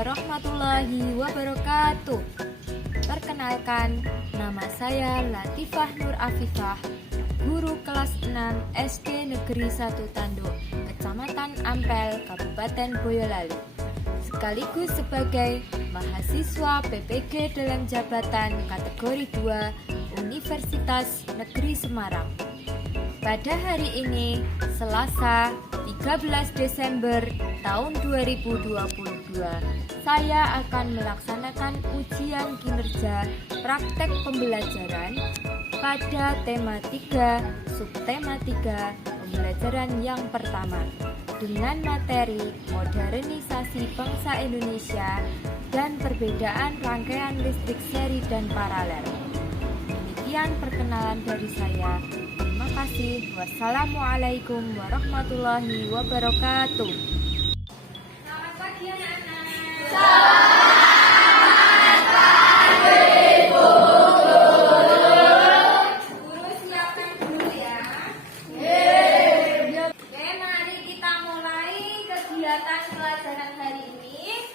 warahmatullahi wabarakatuh. Perkenalkan, nama saya Latifah Nur Afifah, guru kelas 6 SD Negeri 1 Tanduk, Kecamatan Ampel, Kabupaten Boyolali, sekaligus sebagai mahasiswa PPG dalam jabatan kategori 2 Universitas Negeri Semarang. Pada hari ini, Selasa 13 Desember tahun 2022, saya akan melaksanakan ujian kinerja praktek pembelajaran pada tema 3, subtema 3, pembelajaran yang pertama dengan materi modernisasi bangsa Indonesia dan perbedaan rangkaian listrik seri dan paralel. Demikian perkenalan dari saya. Terima kasih. Wassalamualaikum warahmatullahi wabarakatuh. Selamat pagi anak-anak. Selamat pagi, Bu. Guru siapkan dulu ya. Oke, mari kita mulai kegiatan pelajaran hari ini.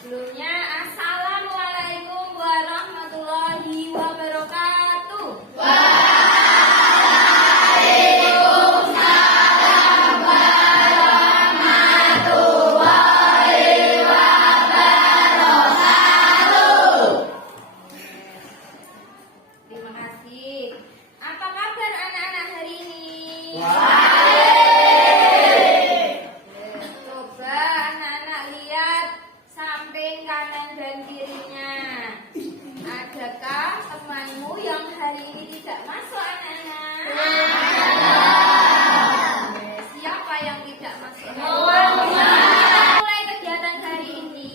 Sebelumnya, Assalamualaikum warahmatullahi wabarakatuh. Terima kasih. Apa kabar anak-anak hari ini? Coba anak-anak lihat samping kanan dan kirinya. Adakah temanmu yang hari ini tidak masuk anak-anak? Siapa yang tidak masuk? Mulai kegiatan hari ini,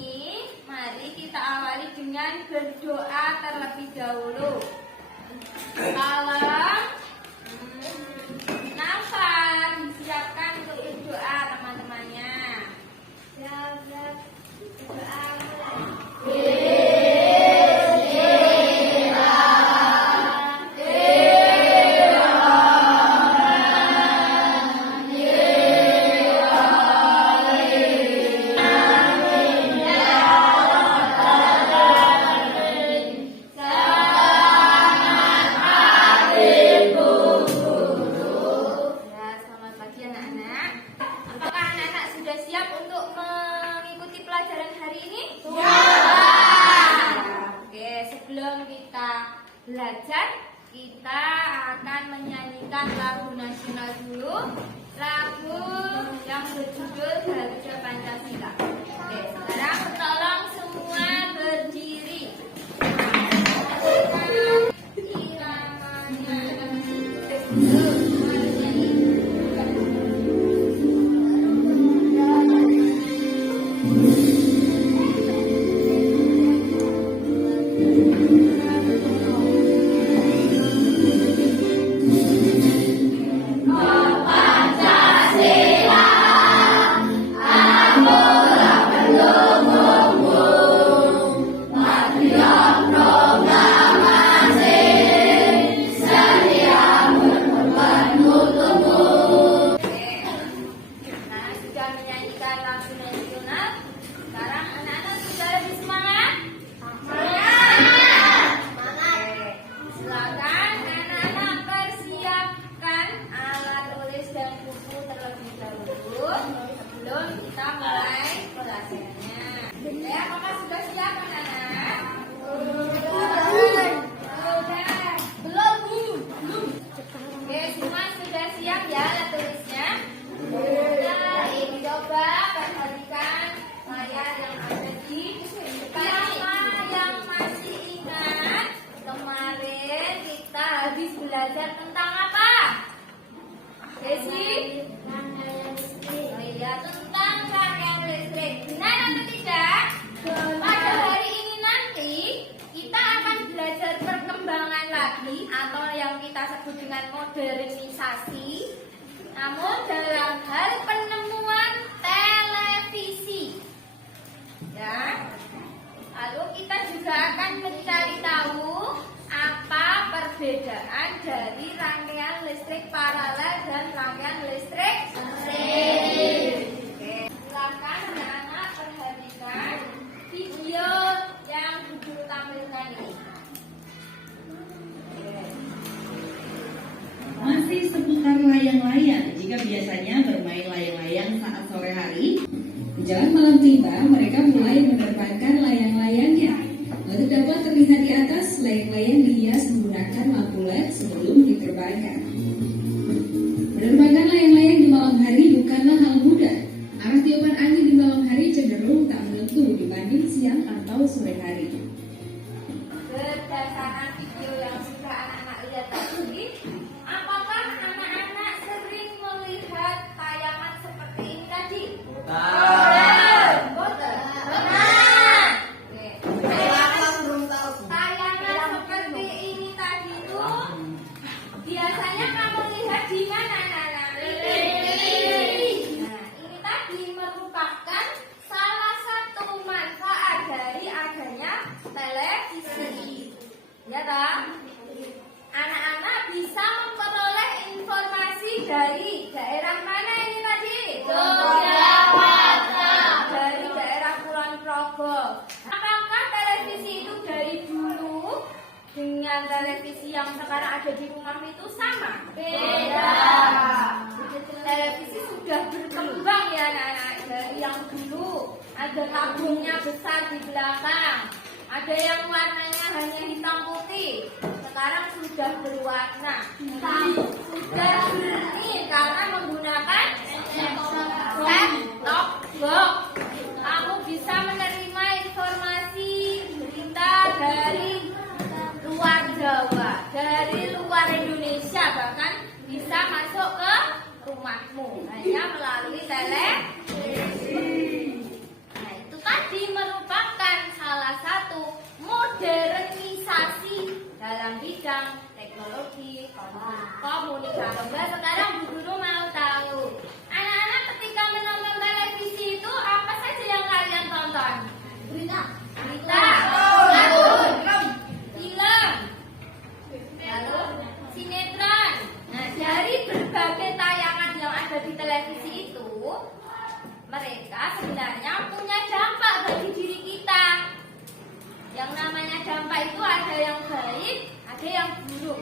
mari kita awali dengan berdoa terlebih dahulu. Salam nafas disiapkan untuk berdoa teman-temannya. Berdoa Ya, selamat pagi anak-anak. Apakah anak-anak sudah siap untuk mengikuti pelajaran hari ini? Oke, sebelum kita belajar, kita akan menyanyikan lagu nasional dulu. Lagu yang berjudul Garuda Pancasila. Oke, sekarang tolong semua berdiri. Iramanya. Nah, sudah menyanyikan lagu nasional. Sekarang anak-anak sudah lebih semangat? Semangat! Oke, silakan anak-anak persiapkan alat tulis dan buku terlebih dahulu sebelum kita mulai pelajarannya. Oke, apakah sudah siap anak-anak? Sudah. Belum. Oke, semua sudah siap ya alat tulisnya? Baik, coba perhatikan layar yang ada di depan. Siapa yang masih ingat kemarin kita habis belajar tentang apa? Desi? Oh iya, tentang rangkaian listrik. Benar atau tidak? Pada hari ini nanti kita akan belajar perkembangan lagi atau yang kita sebut dengan modernisasi. Namun dalam hal penemuan televisi, ya. Lalu kita juga akan mencari tahu apa perbedaan dari rangkaian listrik paralel dan rangkaian listrik seri. Oke, silakan anak-anak perhatikan Masih seputar layang-layang. Jika biasanya bermain layang-layang saat sore hari, menjelang malam tiba mereka mulai menerbangkan layang-layangnya. Lalu dapat terlihat di atas, layang-layang dihias menggunakan lampu LED sebelum diterbangkan. Menerbangkan layang-layang di malam hari bukanlah hal mudah. Arah tiupan angin di malam hari cenderung tak menentu dibanding siang atau sore hari. Berdasarkan video yang sudah anak-anak lihat tadi, apakah anak-anak sering melihat tayangan seperti ini tadi? Benar. Benar. Tayangan seperti ini tadi itu biasanya kamu lihat di mana, anak-anak? Nah, ini tadi merupakan salah satu manfaat dari adanya televisi. Ya kan? Anak-anak bisa memperoleh informasi dari daerah mana ini tadi? Yogyakarta. Dari daerah Kulon Progo. Apakah televisi itu dari dulu dengan televisi yang sekarang ada di rumah itu sama? Beda. Televisi sudah berkembang ya anak-anak. Dari yang dulu ada tabungnya besar di belakang, ada yang warnanya hanya hitam putih, sekarang sudah berwarna. Sudah bersih karena menggunakan set-top box. Kamu bisa menerima informasi berita dari luar Jawa, dari luar Indonesia, bahkan bisa masuk ke rumahmu hanya melalui televisi. Nah, itu tadi merupakan salah satu modernisasi dalam bidang teknologi komunikasi. Sekarang Bu Guru mau tahu, anak-anak ketika menonton televisi itu apa saja yang kalian tonton? Berita, kartun, film, lalu sinetron. Nah, dari berbagai tayangan yang ada di televisi itu, mereka sebenarnya punya dampak bagi diri kita. Yang namanya dampak itu ada yang baik, ada yang buruk.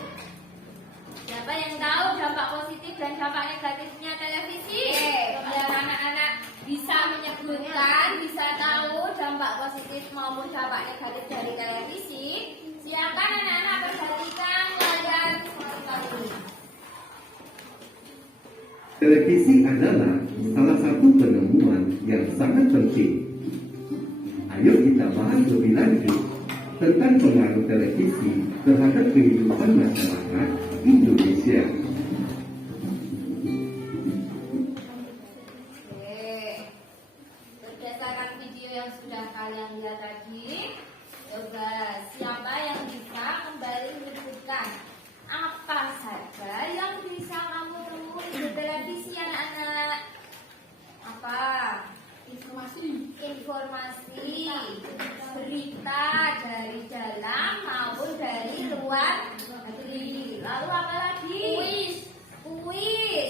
Siapa yang tahu dampak positif dan dampak negatifnya televisi? Biar anak-anak bisa menyebutkan, bisa tahu dampak positif maupun dampak negatif dari televisi. Silakan anak-anak perhatikan layar monitor ini. Televisi adalah salah satu penemuan yang sangat penting. Ayo kita bahas lebih lanjut tentang pengaruh televisi terhadap kehidupan masyarakat Indonesia. Oke, berdasarkan video yang sudah kalian lihat tadi, coba siapa yang bisa kembali menyebutkan apa saja yang bisa kamu temui di televisi anak-anak? Apa? Informasi, berita dari dalam maupun dari luar negeri. Lalu apa lagi? Kuis.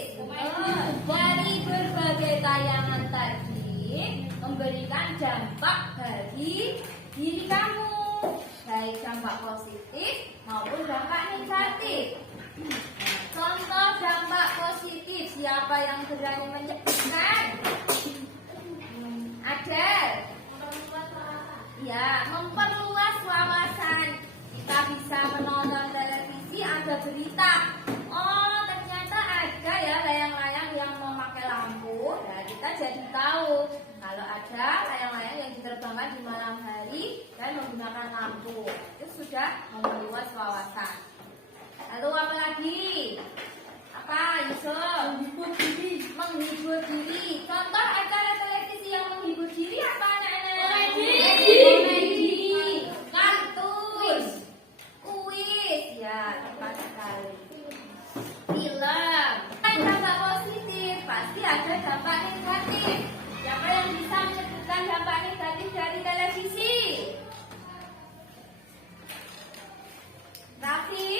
Dari berbagai tayangan tadi memberikan dampak bagi diri kamu, baik dampak positif maupun dampak negatif. Contoh dampak positif, siapa yang berani menyebutkan? Ada. Ya, memperluas wawasan. Kita bisa menonton televisi, ada berita. Oh, ternyata ada ya layang-layang yang memakai lampu. Nah, kita jadi tahu kalau ada layang-layang yang diterbangkan di malam hari dan menggunakan lampu. Itu sudah memperluas wawasan. Lalu apa lagi? Apa, Yusuf? Menghibur diri. Contoh acara televisi yang menghibur diri apa anak-anak? Komedi, kartun, kuis. Ya, tepat sekali. Film. Ada dampak positif, pasti ada dampak negatif. Siapa yang bisa menyebutkan dampak negatif dari televisi? Raffi?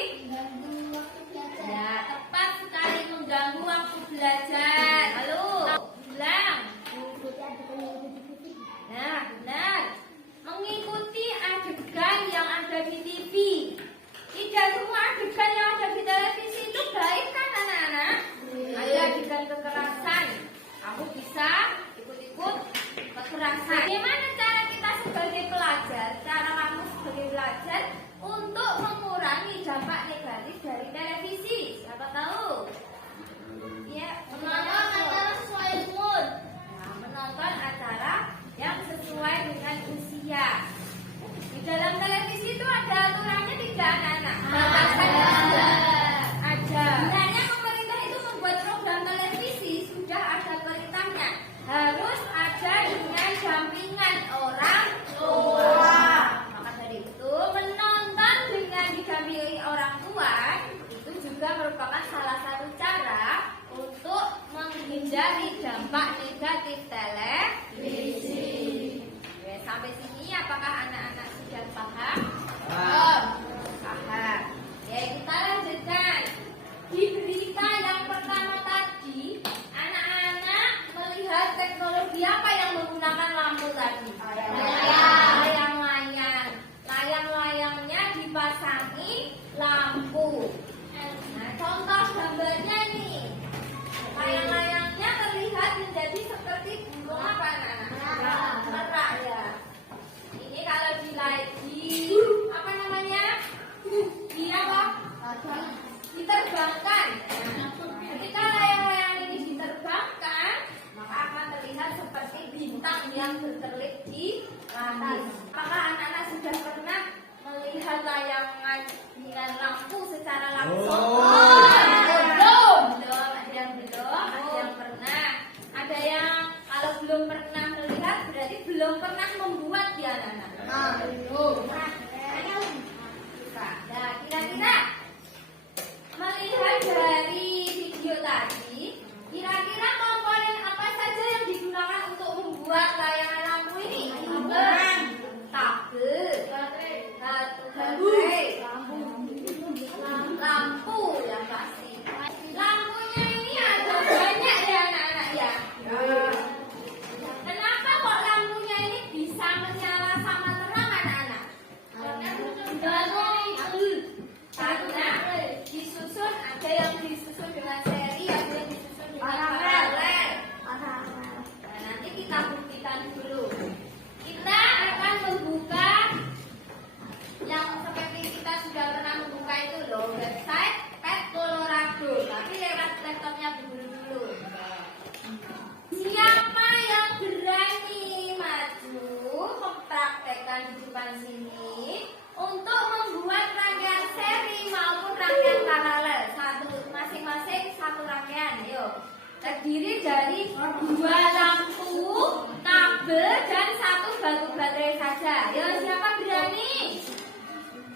Ya, tepat sekali, mengganggu waktu belajar. Halo, bilang. Nah, benar. Bagaimana cara kita sebagai pelajar, cara kamu sebagai pelajar untuk mengurangi dampak negatif dari televisi? Siapa tahu? Ya, menonton acara sesuai umur. Nah, menonton acara yang sesuai dengan usia. Di dalam televisi itu ada aturannya tidak, anak-anak? Batasannya ada. Sebenarnya pemerintah itu membuat program televisi sudah ada perintahnya. Harus ada dengan dampingan orang tua. Maka dari itu menonton dengan didampingi orang tua itu juga merupakan salah satu cara untuk menghindari dampak negatif televisi. Oke, sampai sini apakah anak-anak sudah paham? Paham. Ya, kita lanjutkan. Di berita yang pertama tadi, anak-anak melihat teknologi apa yang menggunakan lampu tadi? Layang-layang. Layang-layangnya dipasangi lampu. Nah, contoh gambarnya nih. Layang-layangnya terlihat menjadi seperti burung apa, anak-anak? Merak ya. Ini kalau di apa namanya? Di apa? Diterbangkan. Ketika layang-layang ini diterbangkan, maka akan terlihat seperti bintang yang berkelip di langit. Apakah anak-anak sudah pernah melihat layangan dengan lampu secara langsung? Belum. Ada yang belum, ada yang pernah. Ada yang kalau belum pernah melihat berarti belum pernah membuat ya, anak-anak. Belum. Nah, kira-kira melihat dari video tadi, kira-kira komponen apa saja yang digunakan untuk membuat layangan lampu ini? Kabel, baterai, lampu yang pasti. Lampunya ini ada banyak ya, anak-anak ya. Kenapa kok lampunya ini bisa menyala sama terang, anak-anak? Karena disusun, ada yang disusun dengan seri, ada yang disusun dengan paralel. Nah, nanti kita buktikan dulu. Kita akan membuka yang seperti kita sudah pernah membuka itu loh, website Pet Colorado. Tapi lewat laptopnya dulu. Siapa yang berani maju mempraktekkan di depan sini untuk membuat rangkaian seri maupun rangkaian paralel, masing-masing satu rangkaian? Yuk, terdiri dari 2 lampu, kabel, dan 1 batu baterai saja. Yuk, siapa berani?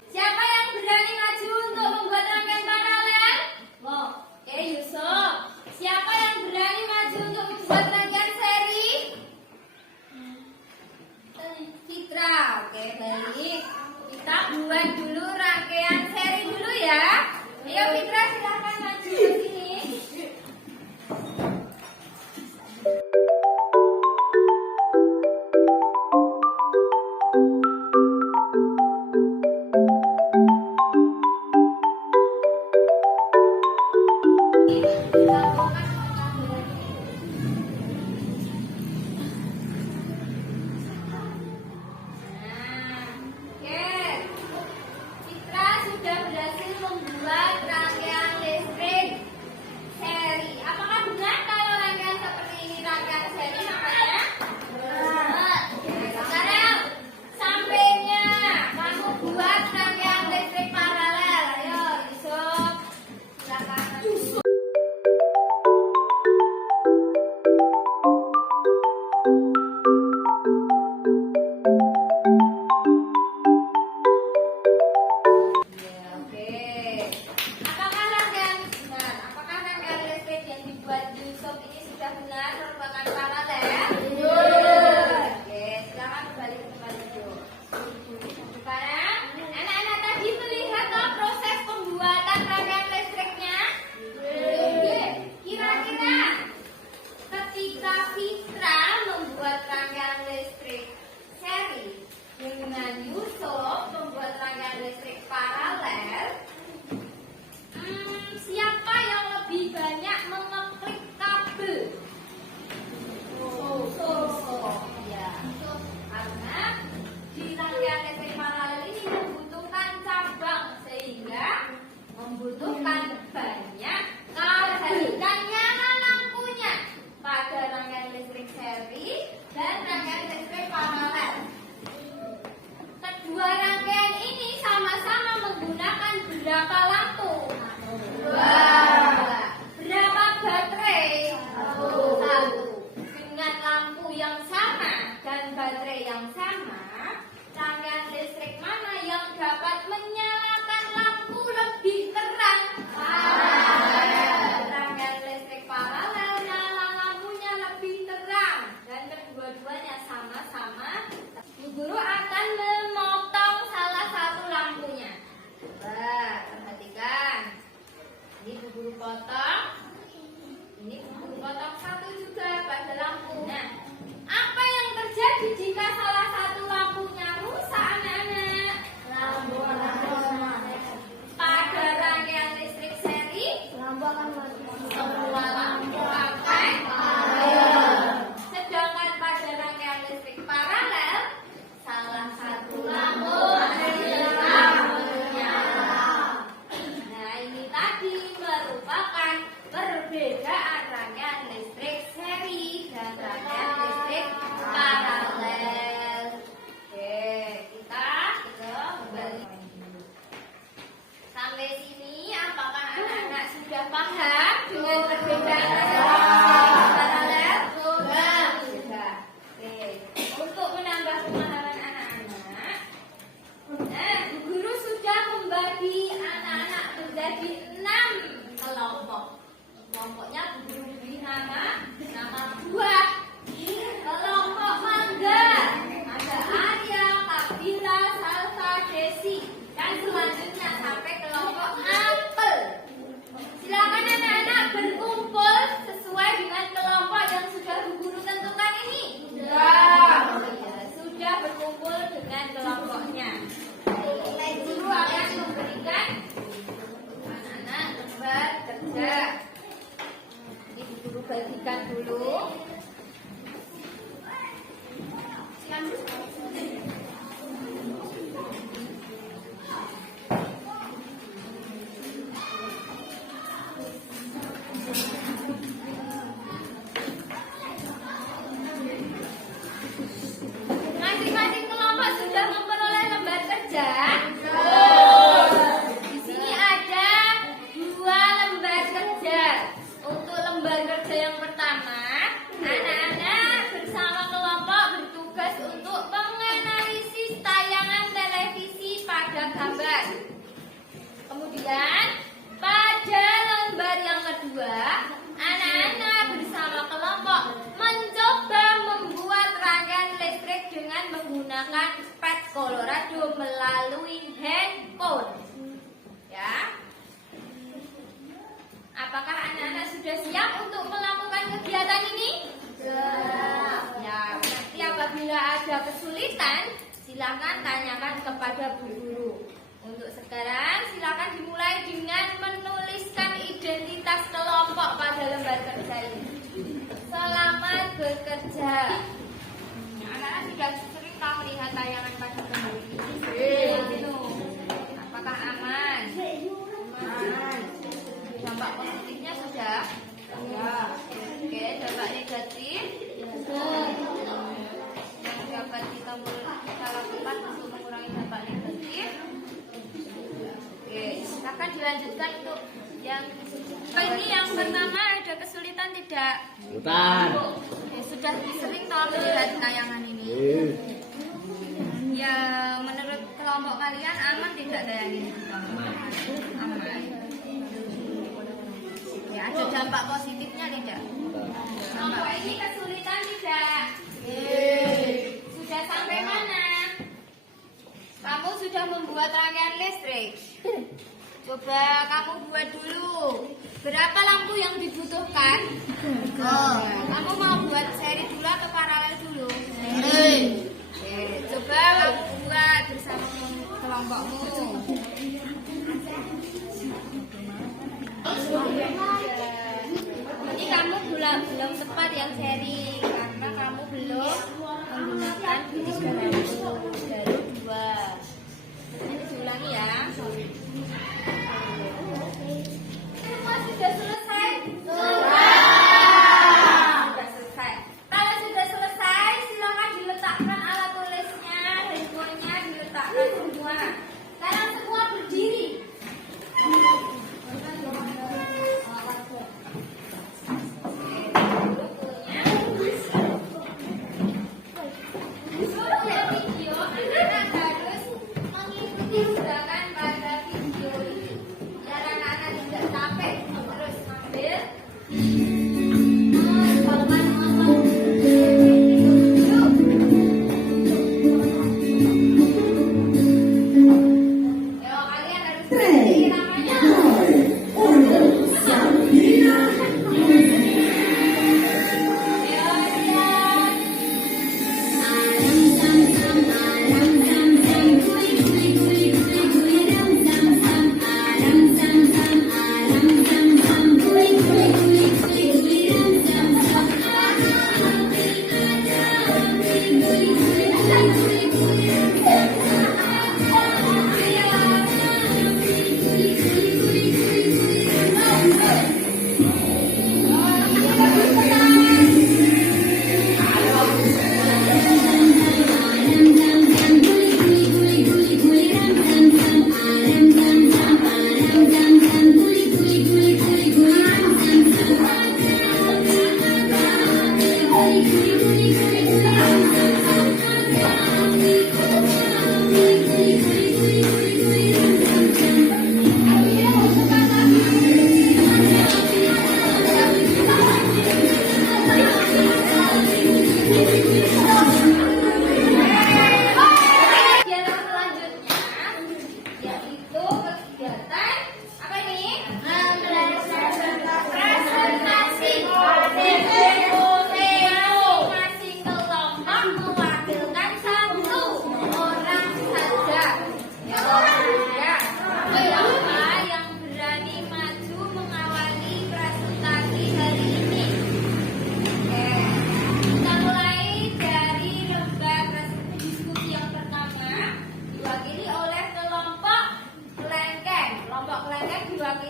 Siapa yang berani maju untuk membuat rangkaian paralel? Oke, Yusuf. Siapa yang berani maju untuk membuat rangkaian seri? Citra. Oke, baik. Kita buat dulu rangkaian seri dulu ya. Ayo Fitra, silahkan maju ke sini. Citra sudah berhasil membuat rangkaian listrik berapa lampu? 2. Berapa baterai? 1. Dengan lampu yang sama dan baterai yang sama, rangkaian listrik mana yang dapat menyalakan lampu lebih terang? Rangkaian listrik paralel nyala lampunya lebih terang, dan kedua-duanya sama-sama. Bu guru akan memotong salah satu lampunya. Coba perhatikan. Ini bu guru potong. Ini bu guru potong satu juga pada lampu. Nah, apa yang terjadi jika salah satu lampunya rusak, anak-anak? Lampu pada rangkaian listrik seri, semua lampu akan padam. Sedangkan pada rangkaian listrik paralel, salah satu lampu tetap menyala. Nah, ini tadi merupakan perbedaan rangkaian listrik seri dan rangkaian listrik paralel. Oke, kita kembali. Sampai sini, apakah anak-anak sudah paham dengan perbedaan rangkaian listrik paralel? Sudah. Oke, untuk menambah pemahaman anak-anak, bu guru sudah membagi anak-anak menjadi 6 kelompok. Kelompoknya bu guru beri nama buah. Kelompok mangga ada Arya, Kabila, Salsa, Desi, dan selanjutnya sampai kelompok apel. Silakan anak-anak berkumpul sesuai dengan kelompok yang sudah bu guru tentukan ini. Sudah berkumpul dengan kelompoknya. Guru akan memberikan anak-anak lembar kerja. Ini bu guru bagikan dulu. Masing-masing kelompok sudah memperoleh lembar kerja. Di sini ada 2 lembar kerja. Untuk lembar kerja yang pertama, anak-anak bersama kelompok bertugas untuk menganalisis tayangan televisi pada gambar. Kemudian pada lembar yang kedua, anak-anak bersama kelompok mencoba membuat rangkaian listrik dengan menggunakan pet Colorado melalui handphone. Ya. Apakah anak-anak sudah siap untuk melakukan kegiatan ini? Ya, nanti apabila ada kesulitan, silakan tanyakan kepada bu guru. Untuk sekarang, silakan dimulai dengan menuliskan identitas kelompok pada lembar kerja ini. Selamat bekerja. Anak-anak sudah sering melihat tayangan pada lembar ini. Apakah aman? Aman. Dampak positifnya sudah? Oke, dampak negatif? Yang dapat kita lakukan untuk mengurangi dampak negatif? Oke, silakan dilanjutkan untuk yang ini. Yang pertama, ada kesulitan tidak? Sudah sering melihat tayangan ini. Ya, menurut kelompok kalian aman tidak tayangan ini? Aman. Ya, ada dampak positifnya tidak? Kelompok ini kesulitan tidak? Sudah sampai mana? Kamu sudah membuat rangkaian listrik? Coba kamu buat dulu. Berapa lampu yang dibutuhkan? Kamu mau buat seri dulu atau paralel dulu? Coba kamu buat bersama kelompokmu. Ini kamu belum tepat yang seri karena kamu belum menggunakan 3 lampu, baru 2. Ini diulangi ya. Semua sudah selesai? Sudah selesai. Kalau sudah selesai, silakan diletakkan alat tulisnya, handphonenya diletakkan semua. Sekarang semua berdiri.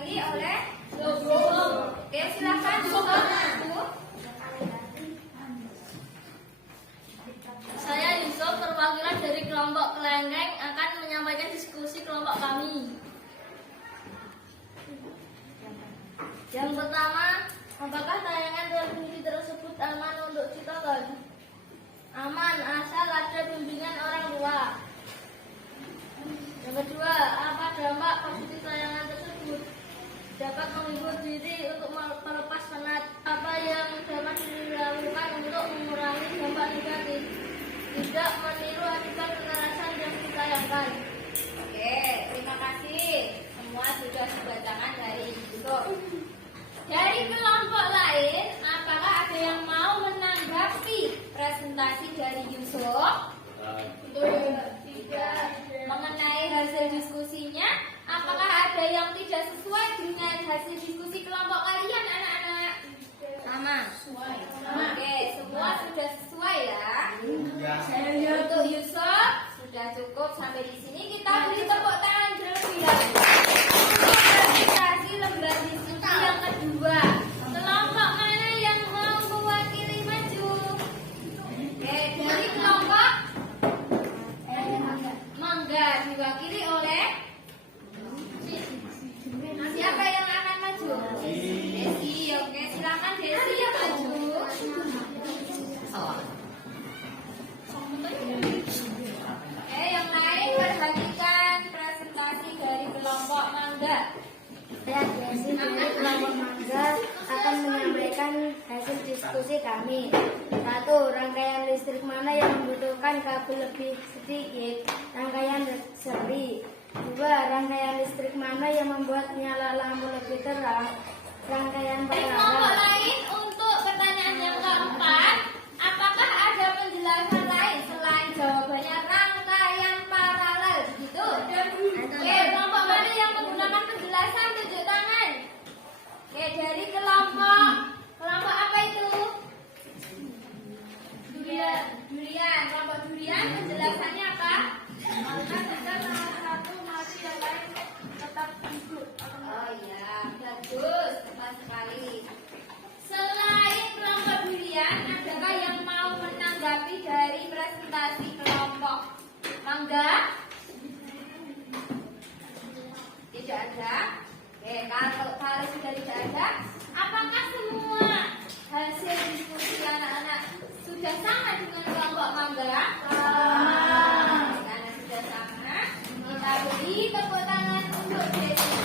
diwakili oleh Yusuf. Oke, silakan Yusuf. Saya Yusuf, perwakilan dari kelompok Kelengkeng akan menyampaikan diskusi kelompok kami. Yang pertama, apakah tayangan televisi tersebut aman untuk ditonton? Aman, asal ada bimbingan orang tua. Yang kedua, apa dampak positif tayangan tersebut? Dapat menghibur diri untuk melepas penat. Apa yang dapat dilakukan untuk mengurangi dampak negatif? Tidak meniru akibat kekerasan yang ditayangkan. Oke, terima kasih. Semua sudah dibacakan dari Yusuf. Dari kelompok lain, apakah ada yang mau menanggapi presentasi dari Yusuf? Tidak. Mengenai hasil diskusinya, apakah ada yang tidak sesuai dengan hasil diskusi kelompok kalian, anak-anak? Sama. Oke, semua sudah sesuai ya. Untuk Yusuf sudah cukup sampai di sini. Kita beri tepuk tangan terlebih dahulu. Presentasi lembar diskusi yang kedua. Kelompok mana yang mau mewakili maju? Oke, dari kelompok Mangga diwakili oleh siapa yang akan maju? Desi. Oke, silakan Desi yang maju. Oke, yang lain perhatikan presentasi dari kelompok Mangga. Saya Desi dari kelompok Mangga akan menyampaikan hasil diskusi kami. 1. Rangkaian listrik mana yang membutuhkan kabel lebih sedikit? Rangkaian seri. 2. Rangkaian listrik mana yang membuat nyala lampu lebih terang? Rangkaian Dari kelompok paralel. lain untuk pertanyaan yang keempat, apakah ada penjelasan lain selain jawabannya rangkaian paralel? Begitu? Oke, kelompok mana yang menggunakan penjelasan? Tunjuk tangan. Oke, dari kelompok apa itu? Durian. Kelompok durian penjelasannya apa? Oh iya, bagus, tepat sekali. Selain kelompok durian, adakah yang mau menanggapi dari presentasi kelompok Mangga? Tidak ada. Oke, kalau sudah tidak ada, apakah semua hasil diskusi anak-anak sudah sama dengan kelompok Mangga? Karena sudah sama, kita beri tepuk tangan untuk Desi.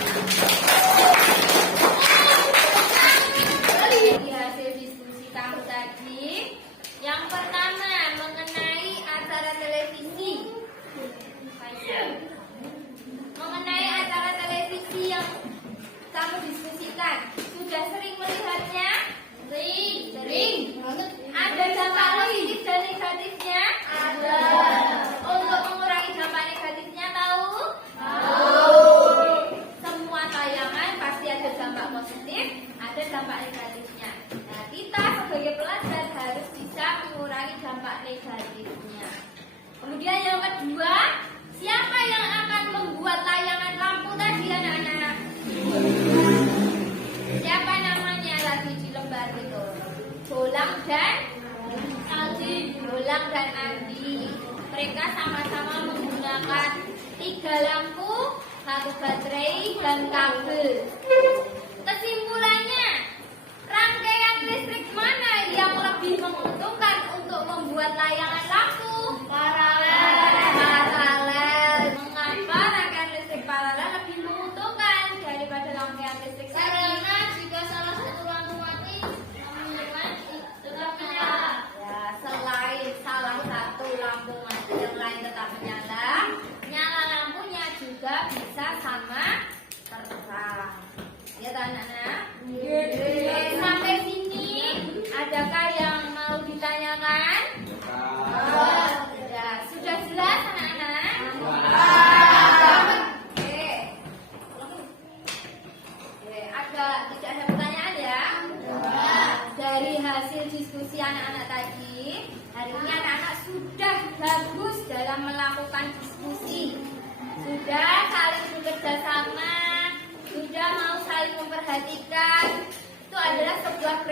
Dari hasil diskusi kamu tadi, yang pertama mengenai acara televisi. Mengenai acara televisi yang kamu diskusikan, sudah sering melihatnya? Sering. Ada dampak positif dan negatifnya? Ada. Untuk mengurangi dampak negatifnya tahu? Semua tayangan pasti ada dampak positif, ada dampak negatifnya. Nah, kita sebagai pelajar harus bisa mengurangi dampak negatifnya. Kemudian yang kedua, siapa yang akan membuat layangan lampu tadi, anak-anak? Siapa namanya lagi di lembar itu? Bolang dan Aldi. Bolang dan Andi. Mereka sama-sama menggunakan 3 lampu, 1 baterai, dan kabel. Kesimpulannya, rangkaian listrik mana yang lebih menguntungkan untuk membuat layangan lampu? Paralel. Mengapa rangkaian listrik paralel lebih menguntungkan daripada rangkaian listrik seri? Karena jika salah satu lampu mati, lingkungan tetap menyala. Ya, selain salah satu lampu mati, yang lain tetap menyala, nyala lampunya juga bisa sama terang. Ya, anak-anak? Oke, sampai sini adakah yang mau ditanyakan?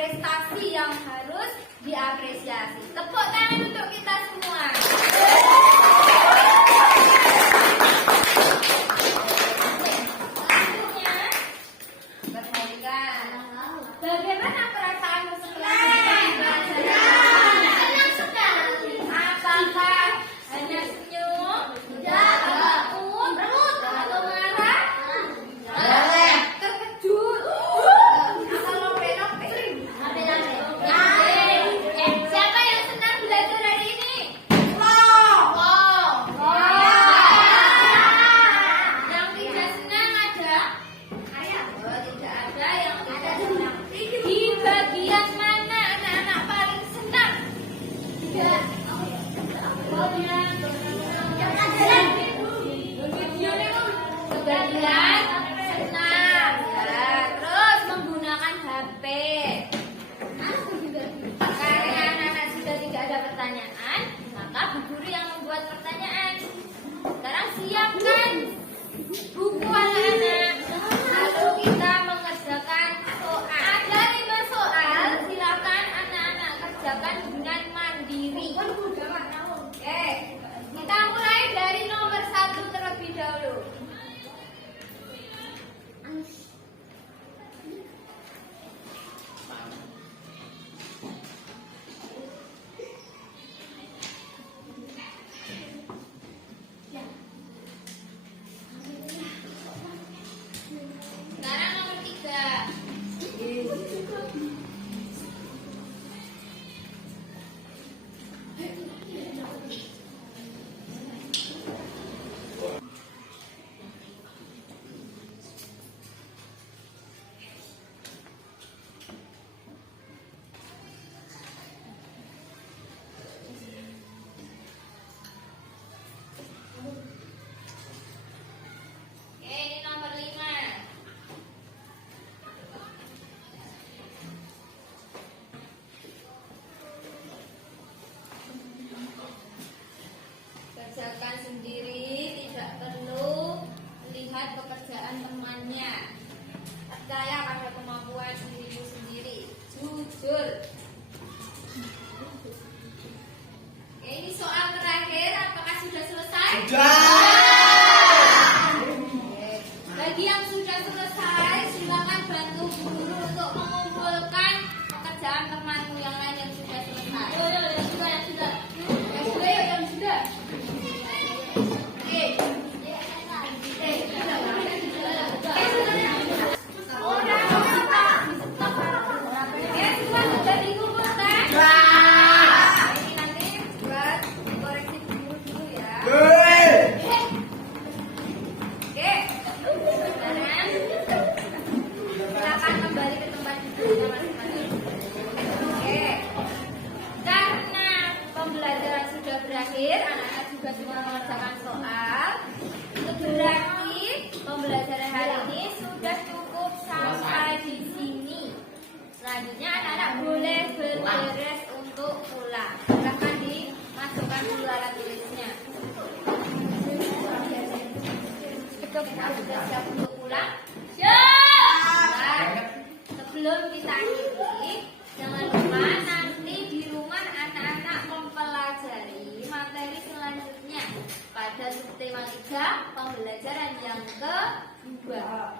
prestasi yang harus diapresiasi. Tepuk tangan untuk kita semua. Selanjutnya, perhatikan. Bagaimana perasaanmu setelah melakukan pelajaran? Senang sekali. Apakah hanya senyum? Takut? Atau marah? Terkejut? Atau lope-lope? Siapa yang senang belajar hari ini? Wow. Yang tidak senang ada? Oh, tidak ada yang tidak senang. Di bagian mana anak-anak paling senang? Bagian senang. Ya, terus menggunakan HP. Karena anak-anak sudah tidak ada pertanyaan, maka Bu Guru yang membuat pertanyaan. Sekarang siapkan buku anak-anak. Lalu kita mengerjakan soal. Ada 5 soal, silakan anak-anak kerjakan dengan mandiri. Oke, kita mulai dari nomor 1 terlebih dahulu. Sekarang nomor 3. Oke, ini nomor 5. Kerjakan sendiri, tidak perlu melihat pekerjaan temannya. Percaya pada kemampuan dirimu sendiri. Jujur. Oke, ini soal terakhir. Apakah sudah selesai? Bagi yang sudah selesai, silakan bantu guru untuk mengumpulkan pekerjaan temanmu yang lain yang sudah selesai. Yang sudah. Oke. Oke, semua sudah dikumpulkan? Ini nanti buat koreksi guru dulu ya. Oke, sekarang silakan kembali ke tempat duduknya masing-masing. Oke, karena pembelajaran sudah berakhir, anak-anak juga sudah mengerjakan soal. Itu berarti pembelajaran hari ini sudah cukup sampai di sini. Selanjutnya anak-anak boleh berberes untuk pulang. Silahkan dimasukkan dulu alat tulisnya. Sudah siap untuk pulang? Siap! Sebelum kita akhiri, jangan lupa nanti di rumah anak-anak mempelajari materi selanjutnya pada subtema 3 pembelajaran yang kedua.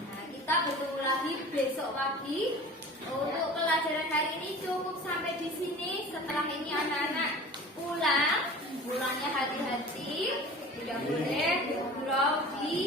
Nah, kita bertemu lagi besok pagi. Untuk pelajaran hari ini cukup sampai di sini. Setelah ini anak-anak pulangnya hati-hati. Tidak boleh grogi